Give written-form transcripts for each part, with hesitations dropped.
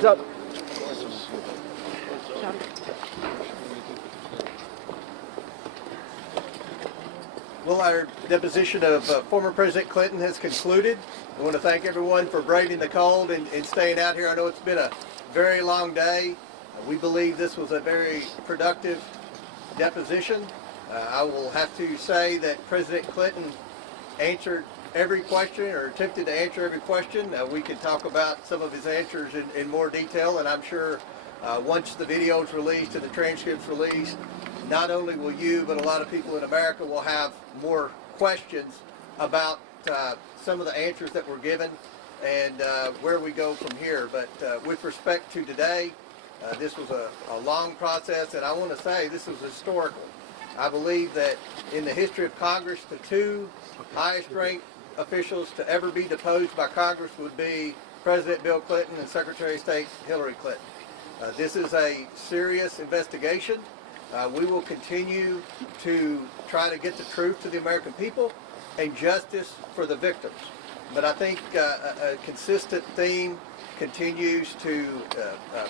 Hands up. Well, our deposition of former President Clinton has concluded. I want to thank everyone for braving the cold and staying out here. I know it's been a very long day. We believe this was a very productive deposition. I will have to say that President Clinton answered every question, or attempted to answer every question. We could talk about some of his answers in more detail, and I'm sure once the video is released and the transcript's released, not only will you, but a lot of people in America will have more questions about some of the answers that were given and where we go from here. But with respect to today, this was a long process, and I want to say this was historical. I believe that in the history of Congress, the two highest ranked officials to ever be deposed by Congress would be President Bill Clinton and Secretary of State Hillary Clinton. This is a serious investigation. We will continue to try to get the truth to the American people and justice for the victims. But I think a consistent theme continues to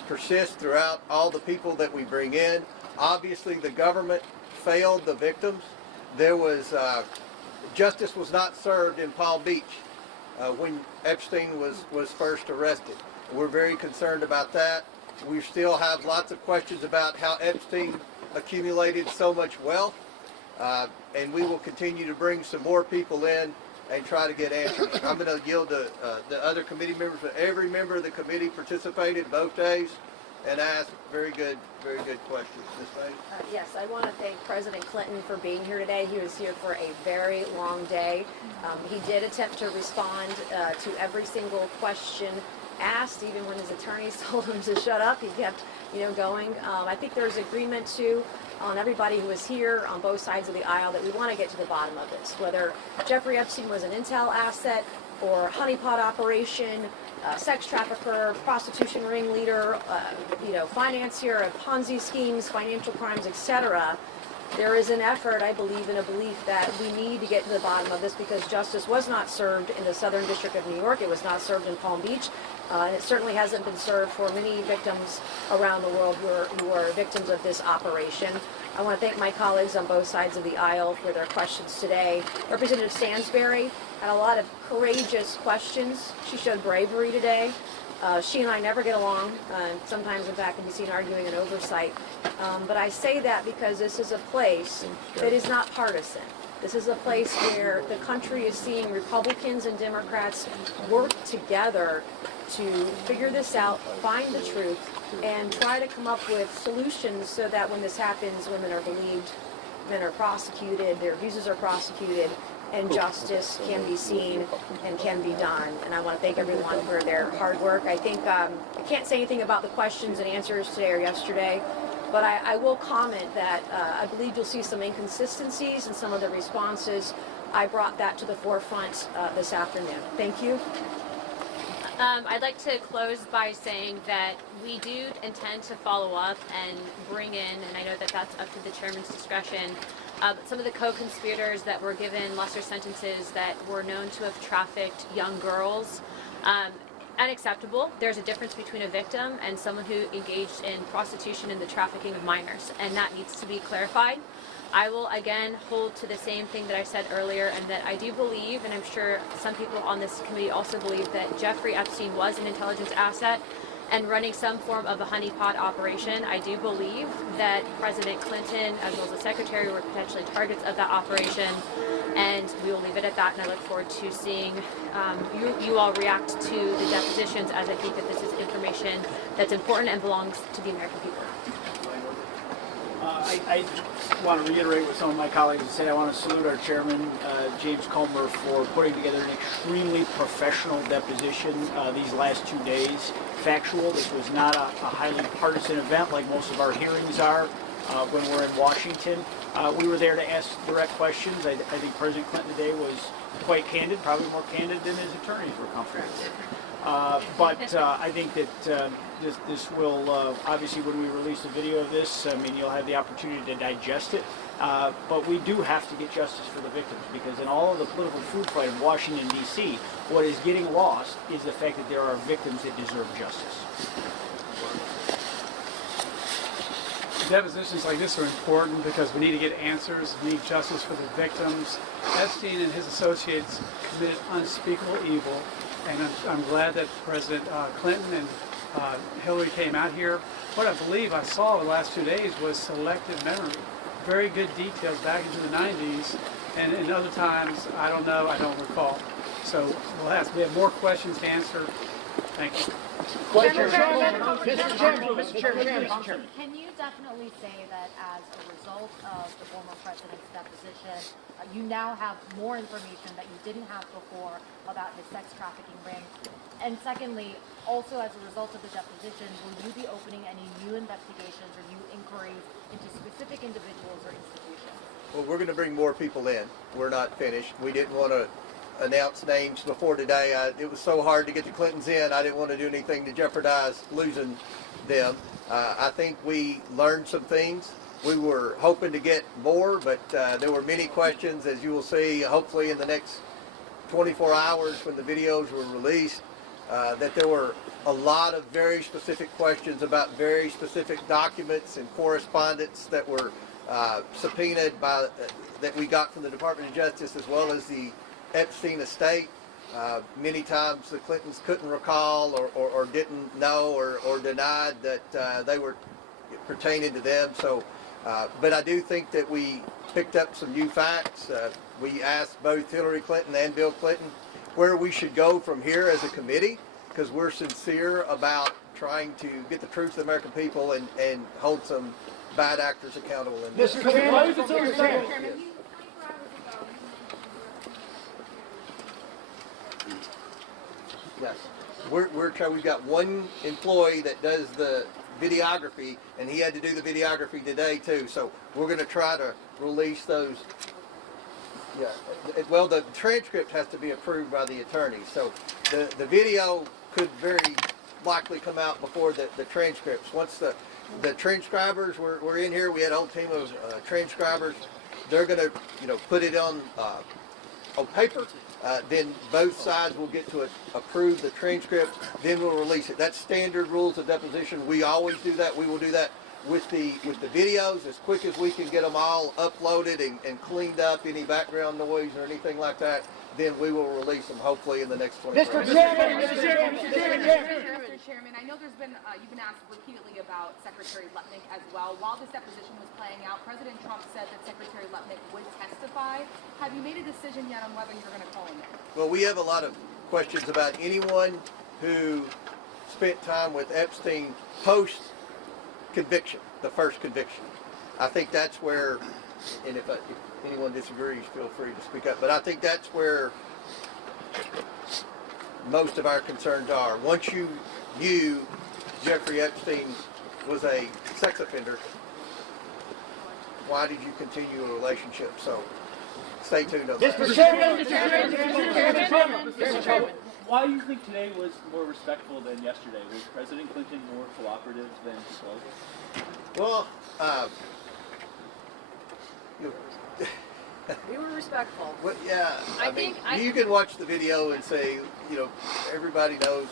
persist throughout all the people that we bring in. Obviously, the government failed the victims. There was justice was not served in Palm Beach when Epstein was first arrested. We're very concerned about that. We still have lots of questions about how Epstein accumulated so much wealth, and we will continue to bring some more people in and try to get answers. I'm going to yield to the other committee members, but every member of the committee participated both days and asked very good questions. Ms. May? Yes, I want to thank President Clinton for being here today. He was here for a very long day. He did attempt to respond to every single question asked, even when his attorneys told him to shut up. He kept, going. I think there's agreement too on everybody who was here on both sides of the aisle that we want to get to the bottom of this. Whether Jeffrey Epstein was an intel asset or honeypot operation, sex trafficker, prostitution ringleader, financier of Ponzi schemes, financial crimes, etc. There is an effort, I believe, and a belief that we need to get to the bottom of this because justice was not served in the Southern District of New York. It was not served in Palm Beach. And it certainly hasn't been served for many victims around the world who are victims of this operation. I want to thank my colleagues on both sides of the aisle for their questions today. Representative Stansberry had a lot of courageous questions. She showed bravery today. She and I never get along. Sometimes, in fact, can be seen arguing in oversight. But I say that because this is a place that is not partisan. This is a place where the country is seeing Republicans and Democrats work together to figure this out, find the truth, and try to come up with solutions so that when this happens, women are believed, men are prosecuted, their abuses are prosecuted, and justice can be seen and can be done. And I want to thank everyone for their hard work. I think I can't say anything about the questions and answers today or yesterday, but I will comment that I believe you'll see some inconsistencies in some of the responses. I brought that to the forefront this afternoon. Thank you. I'd like to close by saying that we do intend to follow up and bring in, and I know that that's up to the chairman's discretion, some of the co-conspirators that were given lesser sentences that were known to have trafficked young girls. Unacceptable. There's a difference between a victim and someone who engaged in prostitution and the trafficking of minors, and that needs to be clarified. I will again hold to the same thing that I said earlier, and that I do believe, and I'm sure some people on this committee also believe, that Jeffrey Epstein was an intelligence asset and running some form of a honeypot operation. I do believe that President Clinton, as well as the Secretary, were potentially targets of that operation, and we will leave it at that, and I look forward to seeing you all react to the depositions, as I think that this is information that's important and belongs to the American people. I want to reiterate what some of my colleagues have said. I want to salute our chairman, James Comer, for putting together an extremely professional deposition these last 2 days. Factual. This was not a highly partisan event like most of our hearings are when we're in Washington. We were there to ask direct questions. I think President Clinton today was quite candid, probably more candid than his attorneys were comfortable with. But I think that this will, obviously when we release the video of this, I mean, you'll have the opportunity to digest it. But we do have to get justice for the victims, because in all of the political food fight in Washington, D.C., what is getting lost is the fact that there are victims that deserve justice. Depositions like this are important because we need to get answers, we need justice for the victims. Epstein and his associates committed unspeakable evil, and I'm glad that President Clinton and Hillary came out here. What I believe I saw the last 2 days was selective memory. Very good details back into the 90s, and in other times, I don't know, I don't recall. So we have more questions to answer. Thank you. Mr. Chairman, can you definitely say that as a result of the former president's deposition, you now have more information that you didn't have before about his sex trafficking ring? And secondly, also as a result of the deposition, will you be opening any new investigations or new inquiries into specific individuals or institutions? Well, we're going to bring more people in. We're not finished. We didn't want to announce names before today. It was so hard to get the Clintons in. I didn't want to do anything to jeopardize losing them. I think we learned some things. We were hoping to get more, but there were many questions, as you will see, hopefully in the next 24 hours when the videos were released, that there were a lot of very specific questions about very specific documents and correspondence that were subpoenaed by, that we got from the Department of Justice, as well as the Epstein estate. Many times the Clintons couldn't recall or didn't know or denied that they were pertaining to them. So, but I do think that we picked up some new facts. We asked both Hillary Clinton and Bill Clinton where we should go from here as a committee, because we're sincere about trying to get the truth to the American people and hold some bad actors accountable in this. Mr. Chairman, Yes, we've got one employee that does the videography, and he had to do the videography today too. So we're going to try to release those. Yeah, well, the transcript has to be approved by the attorney. So the video could very likely come out before the transcripts. Once the transcribers were in here, we had a whole team of transcribers. They're going to put it on paper. Then both sides will get to approve the transcript. Then we'll release it. That's standard rules of deposition. We always do that. We will do that with the videos as quick as we can get them all uploaded and cleaned up. Any background noise or anything like that, then we will release them hopefully in the next 24 hours. Mr. Chairman, I know there's been, you've been asked repeatedly about Secretary Lutnick as well. While this deposition was playing out, President Trump said that Secretary Lutnick would testify. Have you made a decision yet on whether you're going to call him in? Well, we have a lot of questions about anyone who spent time with Epstein post-conviction, the first conviction. I think that's where, and if anyone disagrees, feel free to speak up, but I think that's where most of our concerns are. Once you knew Jeffrey Epstein was a sex offender, why did you continue a relationship? So stay tuned on that. Mr. Chairman, Why do you think today was more respectful than yesterday? Was President Clinton more cooperative than slow? Well, We were respectful. well, yeah. I mean, you can watch the video and say, everybody knows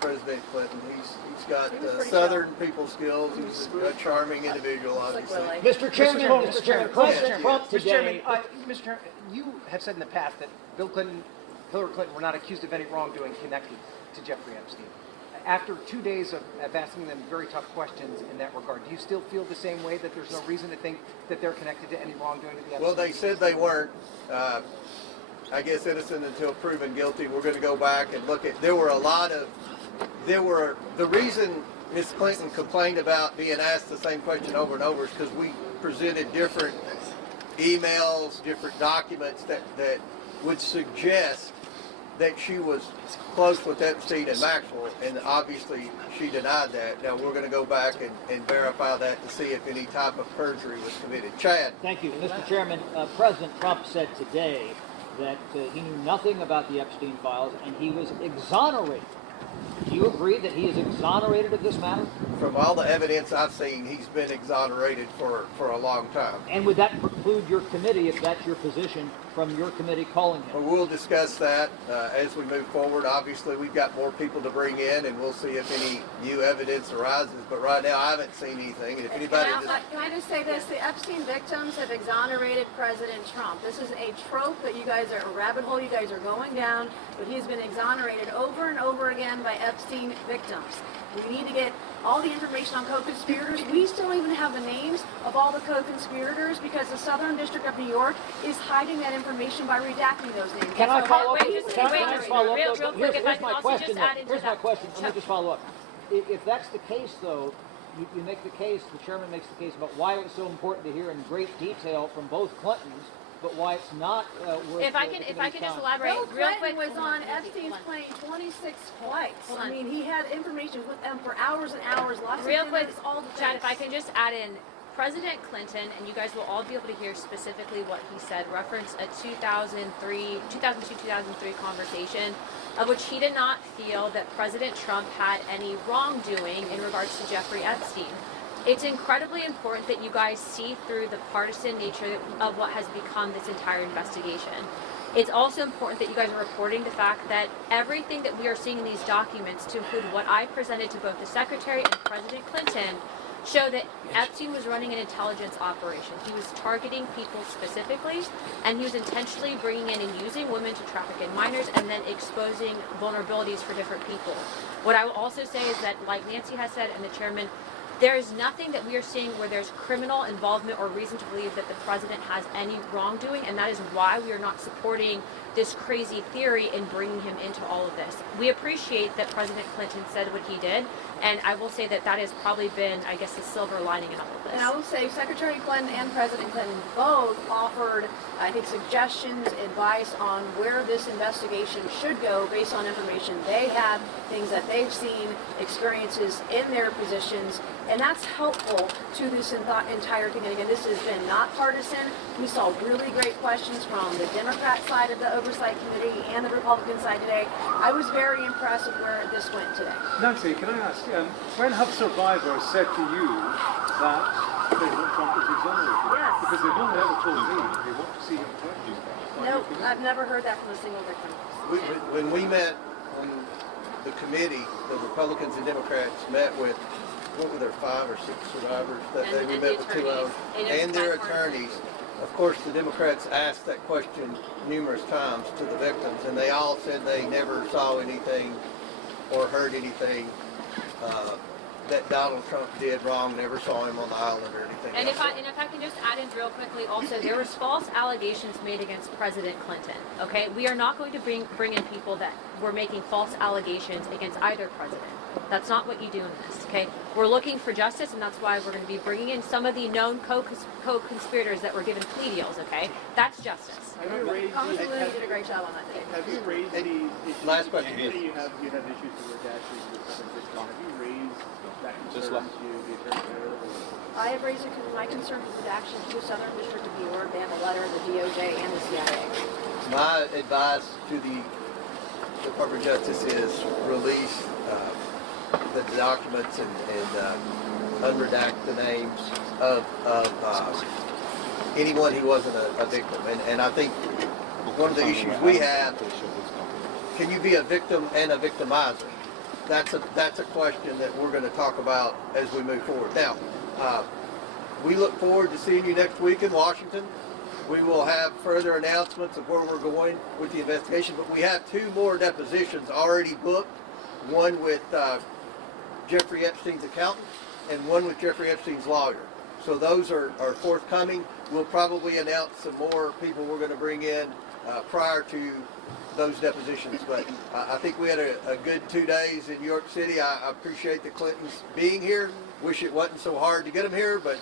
President Clinton. He's got Southern people skills. He's a charming individual, obviously. Mr. Chairman, President Trump today. Mr. Chairman, you have said in the past that Bill Clinton, Hillary Clinton were not accused of any wrongdoing connected to Jeffrey Epstein. After 2 days of asking them very tough questions in that regard, do you still feel the same way, that there's no reason to think that they're connected to any wrongdoing to the Epstein? Well, they said they weren't. I guess innocent until proven guilty. We're going to go back and look at. The reason Ms. Clinton complained about being asked the same question over and over is because we presented different emails, different documents that would suggest that she was close with Epstein and Maxwell, and obviously she denied that. Now we're going to go back and verify that to see if any type of perjury was committed. Chad. Thank you. Mr. Chairman, President Trump said today that he knew nothing about the Epstein files and he was exonerated. Do you agree that he is exonerated of this matter? From all the evidence I've seen, he's been exonerated for a long time. And would that include your committee if that's your position from your committee calling Well, him? we'll discuss that as we move forward. Obviously, we've got more people to bring in, and we'll see if any new evidence arises. But right now, I haven't seen anything. And if anybody, Can I just say this? The Epstein victims have exonerated President Trump. This is a trope that you guys are, a rabbit hole you guys are going down, but he's been exonerated over and over again by Epstein victims. We need to get all the information on co-conspirators. We still don't even have the names of all the co-conspirators because the Southern District of New York is hiding that information by redacting those names. Can I follow up? Wait, Can I follow up? real quick, if I Here's can my also question. just add into Here's my that. question. Let me just follow up. If that's the case, though, you make the case, the chairman makes the case about why it was so important to hear in great detail from both Clintons, but why it's not worth If I the can just time. elaborate Bill real quick. Clinton was on Epstein's plane 26 flights. Hold I on. mean, he had information with them for hours and hours, lots Real of quick, dinners, all the Chad, things. if I can just add in, President Clinton, and you guys will all be able to hear specifically what he said, reference a 2002-2003 conversation of which he did not feel that President Trump had any wrongdoing in regards to Jeffrey Epstein. It's incredibly important that you guys see through the partisan nature of what has become this entire investigation. It's also important that you guys are reporting the fact that everything that we are seeing in these documents, to include what I presented to both the Secretary and President Clinton, show that Epstein was running an intelligence operation. He was targeting people specifically, and he was intentionally bringing in and using women to traffic in minors and then exposing vulnerabilities for different people. What I will also say is that, like Nancy has said and the chairman, there is nothing that we are seeing where there's criminal involvement or reason to believe that the president has any wrongdoing, and that is why we are not supporting this crazy theory in bringing him into all of this. We appreciate that President Clinton said what he did, and I will say that that has probably been, I guess, the silver lining in all of this. And I will say Secretary Clinton and President Clinton both offered, I think, suggestions, advice on where this investigation should go based on information they have, things that they've seen, experiences in their positions, and that's helpful to this entire thing. And again, this has been not partisan. We saw really great questions from the Democrat side of the Oversight Committee and the Republican side today. I was very impressed with where this went today. Nancy, can I ask, when have survivors said to you that President Trump is exonerated? Yes. Because they've only ever told me they want to see him tried. No, I've never heard that from a single victim. when we met on the committee, the Republicans and Democrats met with, what were there, 5 or 6 survivors that day? We met with 2 of them, and their attorneys. Of course, the Democrats asked that question numerous times to the victims, and they all said they never saw anything or heard anything that Donald Trump did wrong, never saw him on the island or anything And else. if I can just add in real quickly also, there was false allegations made against President Clinton, okay? We are not going to bring in people that were making false allegations against either president. That's not what you do in this, okay? We're looking for justice, and that's why we're going to be bringing in some of the known co-conspirators that were given plea deals, okay? That's justice. Have you raised Congressman Lilly did a great job on that today. Have you raised the issues? Last question. You say you have issues with redactions with President Trump. Have you raised that concern to the Attorney General? I have raised my concern with redaction to the Southern District of New York. They have a letter, the DOJ and the CIA. My advice to the Department of Justice is release the documents and unredact the names of anyone who wasn't a victim. And I think one of the issues we have, can you be a victim and a victimizer? That's a question that we're going to talk about as we move forward. Now, we look forward to seeing you next week in Washington. We will have further announcements of where we're going with the investigation, but we have 2 more depositions already booked, one with Jeffrey Epstein's accountant and one with Jeffrey Epstein's lawyer. So those are forthcoming. We'll probably announce some more people we're going to bring in prior to those depositions. But I think we had a good 2 days in New York City. I appreciate the Clintons being here. Wish it wasn't so hard to get them here, but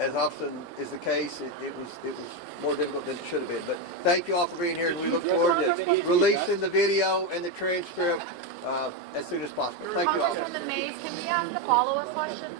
as often is the case, it was more difficult than it should have been. But thank you all for being here, and we look forward to releasing the video and the transcript as soon as possible. Thank you all. Congresswoman Mays, can we ask a follow-up question?